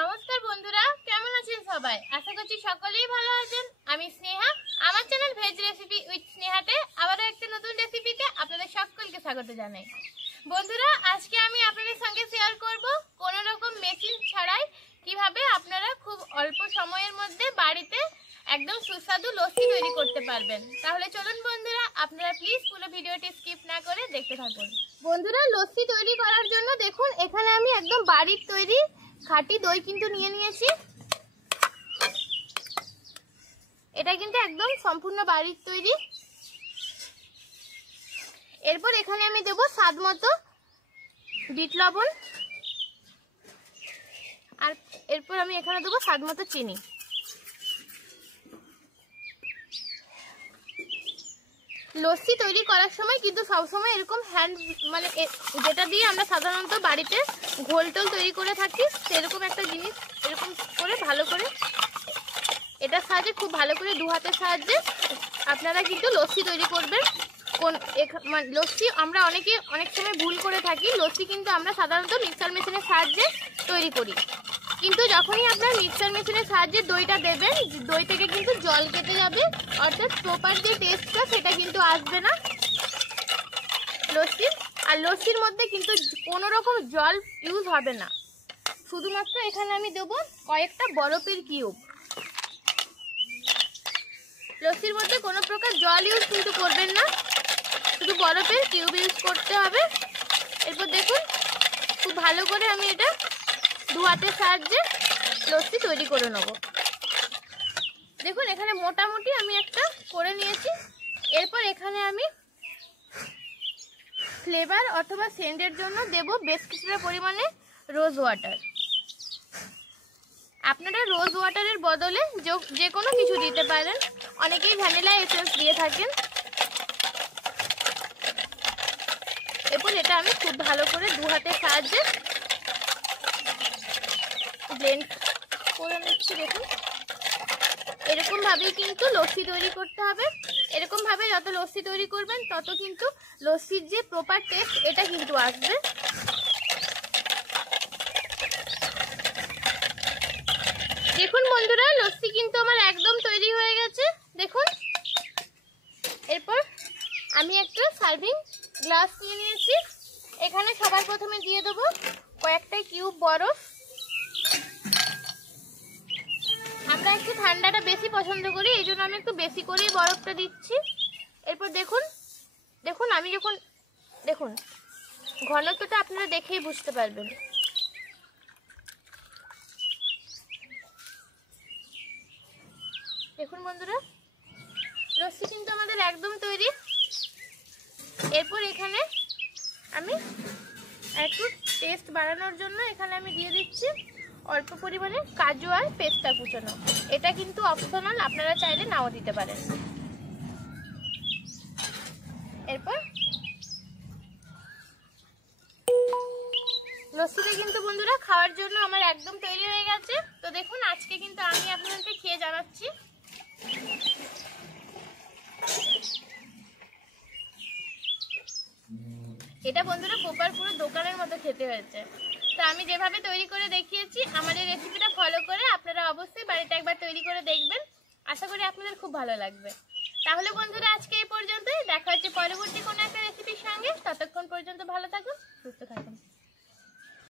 নমস্কার বন্ধুরা, কেমন আছেন সবাই? আশা করছি সকলেই ভালো আছেন। আমি স্নেহা, আমার চ্যানেল ভেজ রেসিপি উইথ স্নেহাতে আবারও একটা নতুন রেসিপিতে আপনাদের সকলকে স্বাগত জানাই। বন্ধুরা, আজকে আমি আপনাদের সঙ্গে শেয়ার করব কোনো রকম মেশিন ছাড়াই কিভাবে আপনারা খুব অল্প সময়ের মধ্যে বাড়িতে একদম সুস্বাদু লস্যি তৈরি করতে পারবেন। তাহলে চলুন বন্ধুরা, আপনারা প্লিজ পুরো ভিডিওটি স্কিপ না করে দেখতে থাকুন। বন্ধুরা, লস্যি তৈরি করার জন্য দেখুন এখানে আমি একদম বাড়ির তৈরি খাঁটি দই কিন্তু নিয়ে নিয়েছি। এটা কিন্তু একদম সম্পূর্ণ বাড়ির তৈরি। এরপর এখানে আমি দেব স্বাদ মতো বিট লবণ, আর এরপর আমি এখানে দেব স্বাদ মতো চিনি। লস্যি তৈরি করার সময় কিন্তু সবসময় এরকম হ্যান্ড মানে যেটা দিয়ে আমরা সাধারণত বাড়িতে ঘোল টোল তৈরি করে থাকি সেরকম একটা জিনিস এরকম করে ভালো করে এটার সাহায্যে খুব ভালো করে দু হাতের সাহায্যে আপনারা কিন্তু লস্যি তৈরি করবেন। লস্যি আমরা অনেক সময় ভুল করে থাকি। লস্যি কিন্তু আমরা সাধারণত মিক্সার মেশিনের সাহায্যে তৈরি করি, কিন্তু যখনই আপনার মিক্সার মেশিনের সাহায্যে দইটা দেবেন, দই থেকে কিন্তু জল কেটে যাবে, অর্থাৎ প্রপার যে টেস্টটা সেটা কিন্তু আসবে না লস্যির। আর লস্যির মধ্যে কিন্তু কোনো রকম জল ইউজ হবে না, শুধুমাত্র এখানে আমি দেবো কয়েকটা বরফের কিউব। লস্যির মধ্যে কোনো প্রকার জল ইউজ কিন্তু করবেন না, শুধু বরফের কিউব ইউজ করতে হবে। এরপর দেখুন খুব ভালো করে আমি এটা দু হাতের সাহায্যে লস্যি তৈরি করে নেব। দেখুন এখানে মোটামুটি আমি একটা করে নিয়েছি। এরপর এখানে আমি ফ্লেভার অথবা সেন্টের জন্য দেব বেশ কিছুটা পরিমাণে রোজ ওয়াটার। আপনারা রোজ ওয়াটারের বদলে যে কোনো কিছু দিতে পারেন, অনেকেই ভ্যানিলা এসেন্স দিয়ে থাকেন। এরপর এটা আমি খুব ভালো করে দু হাতের সাহায্যে ব্লেন্ড করে নিচ্ছি। দেখুন এরকম ভাবেই কিন্তু লস্যি তৈরি করতে হবে। এরকম ভাবে যত লস্যি তৈরি করবেন তত কিন্তু লস্যির যে প্রপার টেস্ট এটা কিন্তু আসবে। দেখুন বন্ধুরা, লস্যি কিন্তু আমার একদম তৈরি হয়ে গেছে। দেখুন এরপর আমি একটা সার্ভিং গ্লাস নিয়ে নিয়েছি। এখানে সবার প্রথমে দিয়ে দেবো কয়েকটা কিউব বরফ। আমরা একটু ঠান্ডাটা বেশি পছন্দ করি, এই জন্য আমি একটু বেশি করেই বরফটা দিচ্ছি। এরপর দেখুন আমি যখন দেখুন ঘনত্বটা আপনারা দেখেই বুঝতে পারবেন। দেখুন বন্ধুরা, লস্যি কিন্তু আমাদের একদম তৈরি। এরপর এখানে আমি একটু টেস্ট বাড়ানোর জন্য এখানে আমি দিয়ে দিচ্ছি অল্প পরিমাণে কাজু আর পেস্তা কুচানো। এটা কিন্তু অপশনাল, আপনারা চাইলে নাও দিতে পারেন। এরপর লস্যিটা কিন্তু বন্ধুরা খাওয়ার জন্য আমার একদম তৈরি হয়ে গেছে। তো দেখুন আজকে কিন্তু আমি আপনাদেরকে খেয়ে জানাচ্ছি। এটা বন্ধুরা প্রপার পুরো দোকানের মতো খেতে হয়েছে। তো আমি যেভাবে তৈরি করে দেখিয়েছি আমার এই রেসিপিটা ফলো করে আপনারা অবশ্যই বাড়িতে একবার তৈরি করে দেখবেন। আশা করি আপনাদের খুব ভালো লাগবে। তাহলে বন্ধুরা আজকে এই পর্যন্তই, দেখা হচ্ছে পরবর্তী কোনো একটা রেসিপির সঙ্গে। ততক্ষণ পর্যন্ত ভালো থাকুন, সুস্থ থাকুন।